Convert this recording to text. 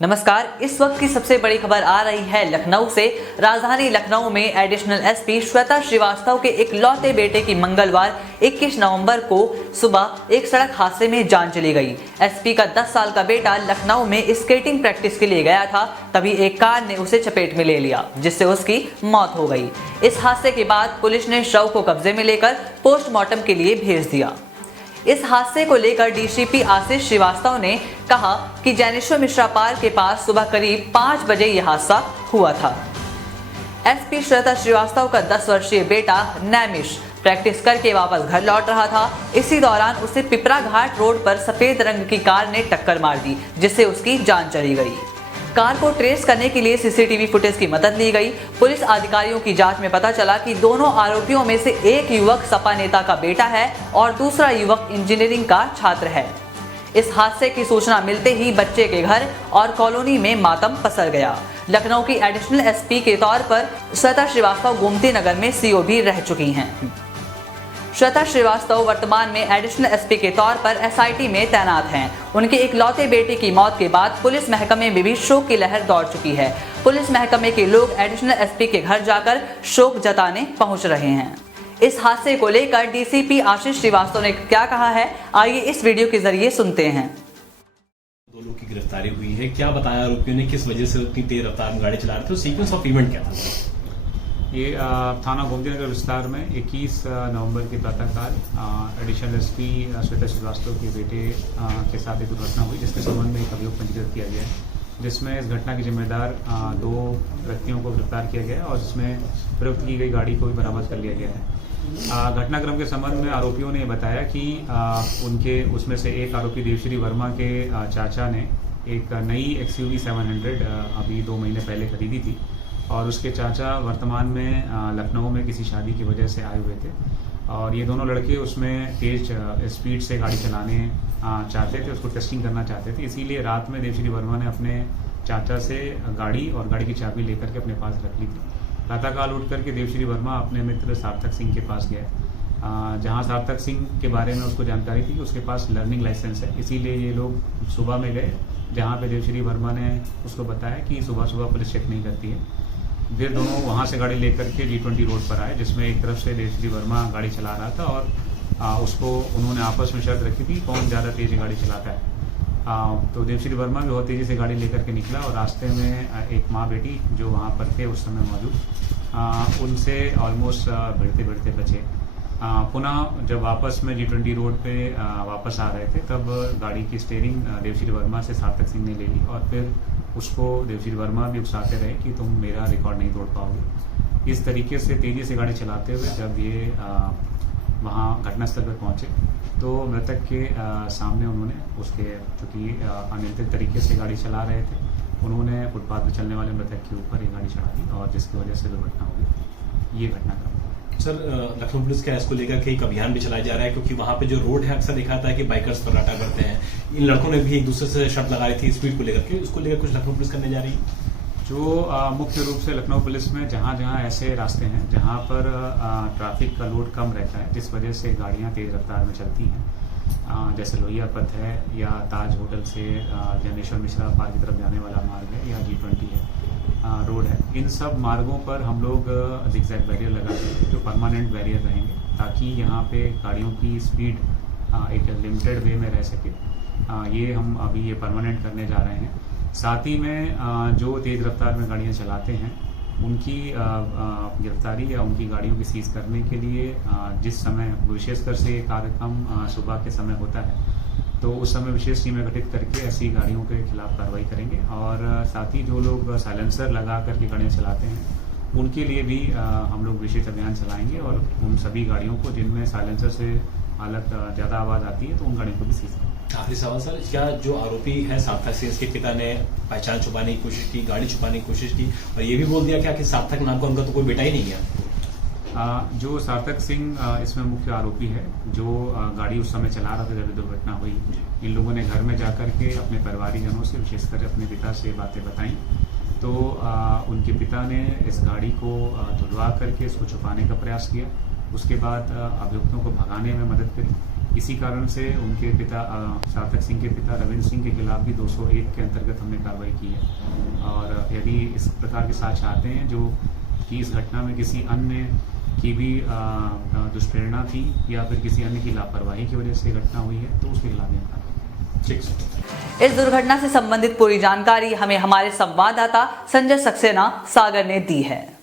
नमस्कार। इस वक्त की सबसे बड़ी खबर आ रही है लखनऊ से। राजधानी लखनऊ में एडिशनल एसपी श्वेता श्रीवास्तव के इकलौते बेटे की मंगलवार 21 नवंबर को सुबह एक सड़क हादसे में जान चली गई। एसपी का 10 साल का बेटा लखनऊ में स्केटिंग प्रैक्टिस के लिए गया था, तभी एक कार ने उसे चपेट में ले लिया, जिससे उसकी मौत हो गई। इस हादसे के बाद पुलिस ने शव को कब्जे में लेकर पोस्टमार्टम के लिए भेज दिया। इस हादसे को लेकर डीसीपी आशीष श्रीवास्तव ने कहा कि जैनेश्वर मिश्रा पार्क के पास सुबह करीब 5 बजे यह हादसा हुआ था। एसपी श्वेता श्रीवास्तव का 10 वर्षीय बेटा नैमिष प्रैक्टिस करके वापस घर लौट रहा था। इसी दौरान उसे पिपरा घाट रोड पर सफेद रंग की कार ने टक्कर मार दी, जिससे उसकी जान चली गई। कार को ट्रेस करने के लिए सीसीटीवी फुटेज की मदद ली गई। पुलिस अधिकारियों की जांच में पता चला कि दोनों आरोपियों में से एक युवक सपा नेता का बेटा है और दूसरा युवक इंजीनियरिंग का छात्र है। इस हादसे की सूचना मिलते ही बच्चे के घर और कॉलोनी में मातम पसर गया। लखनऊ की एडिशनल एसपी के तौर पर श्वेता श्रीवास्तव गोमती नगर में सीओ भी रह चुकी हैं। श्वेता श्रीवास्तव वर्तमान में एडिशनल एसपी के तौर पर एसआईटी में तैनात हैं। उनके इकलौते बेटे की मौत के बाद पुलिस महकमे में भी शोक की लहर दौड़ चुकी है। पुलिस महकमे के लोग एडिशनल एसपी के घर जाकर शोक जताने पहुंच रहे हैं। इस हादसे को लेकर डीसीपी आशीष श्रीवास्तव ने क्या कहा है, आइए इस वीडियो के जरिए सुनते हैं। 2 लोगों की गिरफ्तारी हुई है। क्या बताया आरोपियों ने, किस वजह से उतनी तेज रफ्तार में गाड़ी चला रहे थे, सीक्वेंस ऑफ इवेंट क्या था? ये थाना गोमती नगर विस्तार में 21 नवंबर की प्रातःकाल एडिशनल एसपी श्वेता श्रीवास्तव के बेटे के साथ एक दुर्घटना हुई, जिसके संबंध में एक अभियोग पंजीकृत किया गया है, जिसमें इस घटना के जिम्मेदार 2 व्यक्तियों को गिरफ्तार किया गया है और जिसमें प्रयुक्त की गई गाड़ी को भी बरामद कर लिया गया है। घटनाक्रम के संबंध में आरोपियों ने बताया कि उनके उसमें से एक आरोपी देवश्री वर्मा के चाचा ने एक नई XUV 700 अभी 2 महीने पहले खरीदी थी और उसके चाचा वर्तमान में लखनऊ में किसी शादी की वजह से आए हुए थे और ये दोनों लड़के उसमें तेज स्पीड से गाड़ी चलाने चाहते थे, उसको टेस्टिंग करना चाहते थे। इसीलिए रात में देवश्री वर्मा ने अपने चाचा से गाड़ी और गाड़ी की चाबी लेकर के अपने पास रख ली थी। प्रातःकाल उठ करके देवश्री वर्मा अपने मित्र सार्थक सिंह के पास गए, जहाँ सार्थक सिंह के बारे में उसको जानकारी थी कि उसके पास लर्निंग लाइसेंस है। इसीलिए ये लोग सुबह में गए, जहाँ पे देवश्री वर्मा ने उसको बताया कि सुबह सुबह पुलिस चेक नहीं करती है। फिर दोनों वहाँ से गाड़ी लेकर के G20 रोड पर आए, जिसमें एक तरफ से देवश्री वर्मा गाड़ी चला रहा था और उसको उन्होंने आपस में शर्त रखी थी कौन ज़्यादा तेज़ गाड़ी चलाता है। तो देवश्री वर्मा भी बहुत तेज़ी से गाड़ी लेकर के निकला और रास्ते में एक माँ बेटी जो वहाँ पर थे उस समय मौजूद, उनसे ऑलमोस्ट भिड़ते भिड़ते बचे। पुनः जब वापस में G20 रोड पे वापस आ रहे थे, तब गाड़ी की स्टीयरिंग देवश्री वर्मा से सार्थक सिंह ने ले ली और फिर उसको देवश्री वर्मा भी उकसाते रहे कि तुम मेरा रिकॉर्ड नहीं तोड़ पाओगे। इस तरीके से तेज़ी से गाड़ी चलाते हुए जब ये वहाँ घटनास्थल पर पहुँचे तो मृतक के सामने उन्होंने उसके, चूँकि अनियंत्रित तरीके से गाड़ी चला रहे थे, उन्होंने फुटपाथ पर चलने वाले मृतक के ऊपर ये गाड़ी चढ़ा दी और जिसकी वजह से दुर्घटना हो गई। ये घटनाक्रम। सर, लखनऊ पुलिस का इसको लेकर के एक अभियान भी चलाया जा रहा है, क्योंकि वहाँ पे जो रोड है अक्सर देखा जाता है कि बाइकर्स फर्राटा करते हैं। इन लड़कों ने भी एक दूसरे से शर्त लगा रही थी स्पीड को लेकर के, उसको लेकर कुछ लखनऊ पुलिस करने जा रही है? जो मुख्य रूप से लखनऊ पुलिस में जहाँ जहाँ ऐसे रास्ते हैं जहाँ पर ट्रैफिक का लोड कम रहता है, जिस वजह से गाड़ियाँ तेज़ रफ्तार में चलती हैं, जैसे लोहिया पथ है या ताज होटल से जैनेश्वर मिश्रा पार्क की तरफ जाने वाला मार्ग है या G20 है रोड है, इन सब मार्गों पर हम लोग जिगजैग बैरियर लगाते हैं जो परमानेंट बैरियर रहेंगे, ताकि यहाँ पे गाड़ियों की स्पीड एक लिमिटेड वे में रह सके। ये हम अभी ये परमानेंट करने जा रहे हैं। साथ ही में जो तेज़ रफ्तार में गाड़ियाँ चलाते हैं उनकी गिरफ्तारी या उनकी गाड़ियों की सीज करने के लिए जिस समय विशेषकर से कार्यक्रम सुबह के समय होता है, तो उस समय विशेष टीमें गठित करके ऐसी गाड़ियों के खिलाफ कार्रवाई करेंगे और साथ ही जो लोग साइलेंसर लगा करके गाड़ियाँ चलाते हैं उनके लिए भी हम लोग विशेष अभियान चलाएंगे और उन सभी गाड़ियों को जिनमें साइलेंसर से हालत ज़्यादा आवाज़ आती है तो उन गाड़ियों को भी सीज करेंगे। आखिरी सवाल सर, क्या जो आरोपी है सार्थक सिंह, इसके पिता ने पहचान छुपाने की कोशिश की, गाड़ी छुपाने की कोशिश की और ये भी बोल दिया क्या कि सार्थक नाम का उनका तो कोई बेटा ही नहीं है? जो सार्थक सिंह इसमें मुख्य आरोपी है, जो गाड़ी उस समय चला रहा था जब दुर्घटना हुई, इन लोगों ने घर में जाकर के अपने परिवारीजनों से, विशेषकर अपने पिता से बातें बताई, तो उनके पिता ने इस गाड़ी को धुलवा करके इसको छुपाने का प्रयास किया। उसके बाद अभियुक्तों को भगाने में मदद करी इसी कारण से उनके पिता सार्थक सिंह के पिता रविंद्र सिंह के खिलाफ भी 201 के अंतर्गत हमने कार्रवाई की है। और यदि इस प्रकार के साक्ष्य आते हैं जो कि इस घटना में किसी अन्य की भी दुष्प्रेरणा थी या फिर किसी अन्य की लापरवाही की वजह से घटना हुई है, तो उसके खिलाफ हम कार्रवाई। इस दुर्घटना से संबंधित पूरी जानकारी हमें हमारे संवाददाता संजय सक्सेना सागर ने दी है।